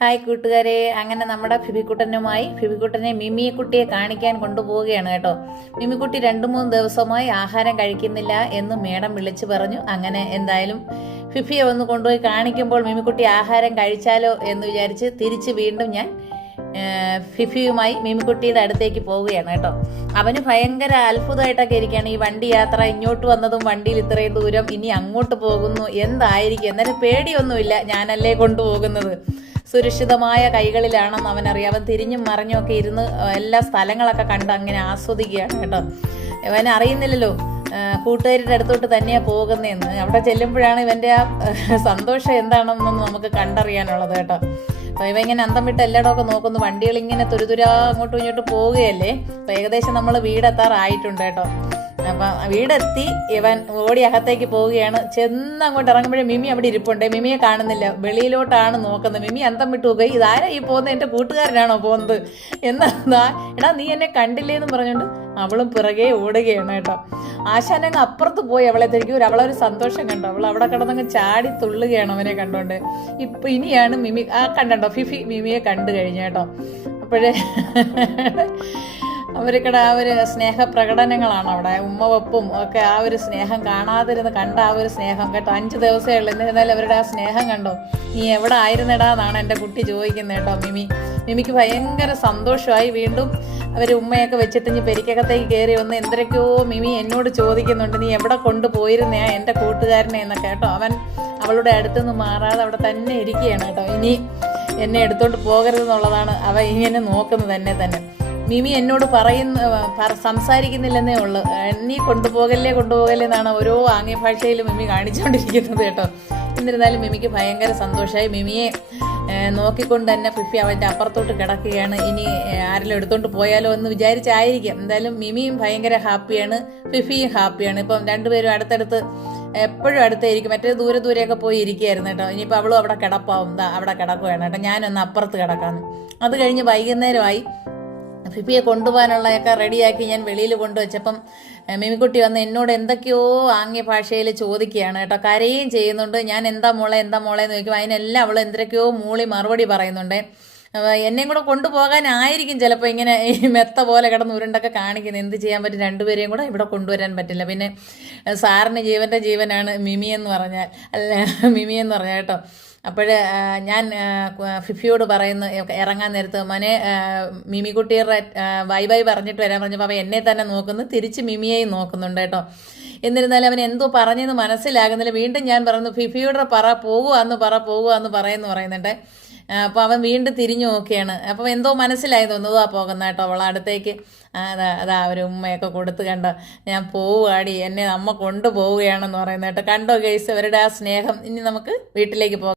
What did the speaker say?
Hi കൂട്ടുകാരെ. അങ്ങനെ നമ്മുടെ ഫിബിക്കുട്ടനുമായി ഫിബിക്കുട്ടനെ മിമിക്കുട്ടിയെ കാണിക്കാൻ കൊണ്ടുപോവുകയാണ് കേട്ടോ. മിമിക്കുട്ടി രണ്ട് മൂന്ന് ദിവസമായി ആഹാരം കഴിക്കുന്നില്ല എന്ന് മേഡം വിളിച്ചു പറഞ്ഞു. അങ്ങനെ എന്തായാലും ഫിഫിയെ ഒന്ന് കൊണ്ടുപോയി കാണിക്കുമ്പോൾ മിമിക്കുട്ടി ആഹാരം കഴിച്ചാലോ എന്ന് വിചാരിച്ച് തിരിച്ച് വീണ്ടും ഞാൻ ഫിഫിയുമായി മിമിക്കുട്ടിയുടെ അടുത്തേക്ക് പോവുകയാണ് കേട്ടോ. അവന് ഭയങ്കര അത്ഭുതമായിട്ടൊക്കെ ഇരിക്കുകയാണ്. ഈ വണ്ടി യാത്ര ഇങ്ങോട്ട് വന്നതും വണ്ടിയിൽ ഇത്രയും ദൂരം ഇനി അങ്ങോട്ട് പോകുന്നു. എന്തായിരിക്കും? എന്നാലും പേടിയൊന്നുമില്ല. ഞാനല്ലേ കൊണ്ടുപോകുന്നത്? സുരക്ഷിതമായ കൈകളിലാണെന്ന് അവനറിയാം. അവൻ തിരിഞ്ഞും മറിഞ്ഞുമൊക്കെ ഇരുന്ന് എല്ലാ സ്ഥലങ്ങളൊക്കെ കണ്ട് അങ്ങനെ ആസ്വദിക്കുകയാണ് കേട്ടോ. അവൻ അറിയുന്നില്ലല്ലോ കൂട്ടുകാരുടെ അടുത്തോട്ട് തന്നെയാണ് പോകുന്നതെന്ന് അവിടെ ചെല്ലുമ്പോഴാണ് ഇവന്റെ ആ സന്തോഷം എന്താണെന്നൊന്നും നമുക്ക് കണ്ടറിയാനുള്ളത് കേട്ടോ. അപ്പോൾ ഇവ ഇങ്ങനെ അന്തം വിട്ട് എല്ലായിടമൊക്കെ നോക്കുന്നു. വണ്ടികൾ ഇങ്ങനെ തുരുതുരാ അങ്ങോട്ടും ഇങ്ങോട്ടും പോവുകയല്ലേ? അപ്പോൾ ഏകദേശം നമ്മൾ വീടെത്താറായിട്ടുണ്ട് കേട്ടോ. അപ്പം വീടെത്തി ഇവൻ ഓടി അകത്തേക്ക് പോവുകയാണ്. ചെന്ന് അങ്ങോട്ട് ഇറങ്ങുമ്പോഴേ മിമി അവിടെ ഇരിപ്പുണ്ട്. മിമിയെ കാണുന്നില്ല. വെളിയിലോട്ടാണ് നോക്കുന്നത്. മിമി അന്തം വിട്ടു പോയി. ഇതാരാ ഈ പോകുന്നത്? എന്റെ കൂട്ടുകാരനാണോ പോകുന്നത്? എന്നാ എടാ നീ എന്നെ കണ്ടില്ലേ എന്ന് പറഞ്ഞുകൊണ്ട് അവളും പിറകെ ഓടുകയാണ് കേട്ടോ. ആശാനങ്ങ് അപ്പുറത്ത് പോയി അവളെ തിരിക്കും ഒരു അവളൊരു സന്തോഷം കണ്ടോ. അവൾ അവിടെ കിടന്നങ്ങ് ചാടി തുള്ളുകയാണ് അവനെ കണ്ടോണ്ട് ഇപ്പൊ ഇനിയാണ് മിമി ആ കണ്ടോ? ഫിഫി മിമിയെ കണ്ടു കഴിഞ്ഞു കേട്ടോ. അപ്പോഴേ അവർക്കിടെ ആ ഒരു സ്നേഹ പ്രകടനങ്ങളാണ് അവിടെ ഉമ്മവപ്പും ഒക്കെ ആ ഒരു സ്നേഹം കാണാതിരുന്ന് കണ്ട ആ ഒരു സ്നേഹം കേട്ടോ. അഞ്ച് ദിവസമേ ഉള്ളൂ. എന്നിരുന്നാലും അവരുടെ ആ സ്നേഹം കണ്ടോ? നീ എവിടെ ആയിരുന്നിടാ എന്നാണ് എന്റെ കുട്ടി ചോദിക്കുന്നത് കേട്ടോ മിമി. മിമിക്ക് ഭയങ്കര സന്തോഷമായി. വീണ്ടും അവർ ഉമ്മയൊക്കെ വെച്ചിട്ട് ഇനി പെരിക്കകത്തേക്ക് കയറി വന്ന് എന്തൊക്കെയോ മിമി എന്നോട് ചോദിക്കുന്നുണ്ട്. നീ എവിടെ കൊണ്ടുപോയിരുന്നേ എന്റെ കൂട്ടുകാരനെ എന്നൊക്കെ കേട്ടോ. അവൻ അവളുടെ അടുത്തുനിന്ന് മാറാതെ അവിടെ തന്നെ ഇരിക്കുകയാണ് കേട്ടോ. ഇനി എന്നെ എടുത്തോണ്ട് പോകരുതെന്നുള്ളതാണ് അവ ഇങ്ങനെ നോക്കുന്നത് തന്നെ തന്നെ. മിമി എന്നോട് പറയുന്ന പറ- സംസാരിക്കുന്നില്ലെന്നേ ഉള്ളു. നീ കൊണ്ടുപോകല്ലേ കൊണ്ടുപോകല്ലേ എന്നാണ് ഓരോ ആംഗ്യഭാഷയിലും മിമി കാണിച്ചുകൊണ്ടിരിക്കുന്നത് കേട്ടോ. എന്നിരുന്നാലും മിമിക്ക് ഭയങ്കര സന്തോഷമായി. മിമിയെ നോക്കിക്കൊണ്ട് തന്നെ ഫിഫി അവന്റെ അപ്പുറത്തോട്ട് കിടക്കുകയാണ്. ഇനി ആരെങ്കിലും എടുത്തോണ്ട് പോയാലോ എന്ന് വിചാരിച്ചായിരിക്കും. എന്തായാലും മിമിയും ഭയങ്കര ഹാപ്പിയാണ്. ഫിഫിയും ഹാപ്പിയാണ്. ഇപ്പം രണ്ടുപേരും അടുത്തടുത്ത് എപ്പോഴും അടുത്തായിരിക്കും. മറ്റേ ദൂരെ ദൂരെയൊക്കെ പോയി ഇരിക്കുകയായിരുന്നു കേട്ടോ. ഇനിയിപ്പോൾ അവളും അവിടെ കിടപ്പാവും. അവിടെ കിടക്കുകയാണ് കേട്ടോ. ഞാനൊന്ന് അപ്പുറത്ത് കിടക്കാമെന്ന് അത് കഴിഞ്ഞ് വൈകുന്നേരമായി ഫിഫിയെ കൊണ്ടുപോകാനുള്ളതൊക്കെ റെഡിയാക്കി ഞാൻ വെളിയിൽ കൊണ്ടുവച്ചപ്പം മിമിക്കുട്ടി വന്ന് എന്നോട് എന്തൊക്കെയോ ആംഗ്യ ഭാഷയിൽ ചോദിക്കുകയാണ് കേട്ടോ. കരയും ചെയ്യുന്നുണ്ട്. ഞാൻ എന്താ മോളെ എന്താ മോളെ എന്ന് ചോദിക്കും അതിനെല്ലാം അവൾ എന്തൊക്കെയോ മൂളി മറുപടി പറയുന്നുണ്ട്. എന്നെയും കൂടെ കൊണ്ടുപോകാനായിരിക്കും ചിലപ്പോൾ ഇങ്ങനെ ഈ മെത്ത പോലെ കിടന്ന് ഉരുണ്ടൊക്കെ കാണിക്കുന്നത്. എന്ത് ചെയ്യാൻ പറ്റും? രണ്ടുപേരെയും കൂടെ ഇവിടെ കൊണ്ടുവരാൻ പറ്റില്ല. പിന്നെ സാറിന് ജീവന്റെ ജീവനാണ് മിമി എന്ന് പറഞ്ഞാൽ. അല്ല മിമി എന്ന് പറഞ്ഞാൽ കേട്ടോ. അപ്പോൾ ഞാൻ ഫിഫിയോട് പറയുന്നു ഇറങ്ങാൻ നേരത്ത് മോനെ മിമികുട്ടിയുടെ വൈ വൈ പറഞ്ഞിട്ട് വരാൻ പറഞ്ഞപ്പോൾ അവൻ എന്നെ തന്നെ നോക്കുന്നു തിരിച്ച് മിമിയെയും നോക്കുന്നുണ്ട് കേട്ടോ. എന്നിരുന്നാലും അവൻ എന്തോ പറഞ്ഞെന്ന് മനസ്സിലാകുന്നില്ല. വീണ്ടും ഞാൻ പറഞ്ഞു ഫിഫിയോട് പറ പോകുവാന്ന് പറ പോകുവാന്ന് പറയുന്നു പറയുന്നുണ്ട്. അപ്പോൾ അവൻ വീണ്ടും തിരിഞ്ഞു നോക്കിയാണ്. അപ്പോൾ എന്തോ മനസ്സിലായി തോന്നുന്നു ആ പോകുന്ന കേട്ടോ അവൾ അടുത്തേക്ക്. അതാ അതാ ഒരു ഉമ്മയൊക്കെ കൊടുത്ത് കണ്ടോ ഞാൻ പോവുകയാടി എന്നെ അമ്മ കൊണ്ടുപോവുകയാണെന്ന് പറയുന്നത് കേട്ടോ. കണ്ടോ ഗേസ് അവരുടെ ആ സ്നേഹം. ഇനി നമുക്ക് വീട്ടിലേക്ക് പോകാം.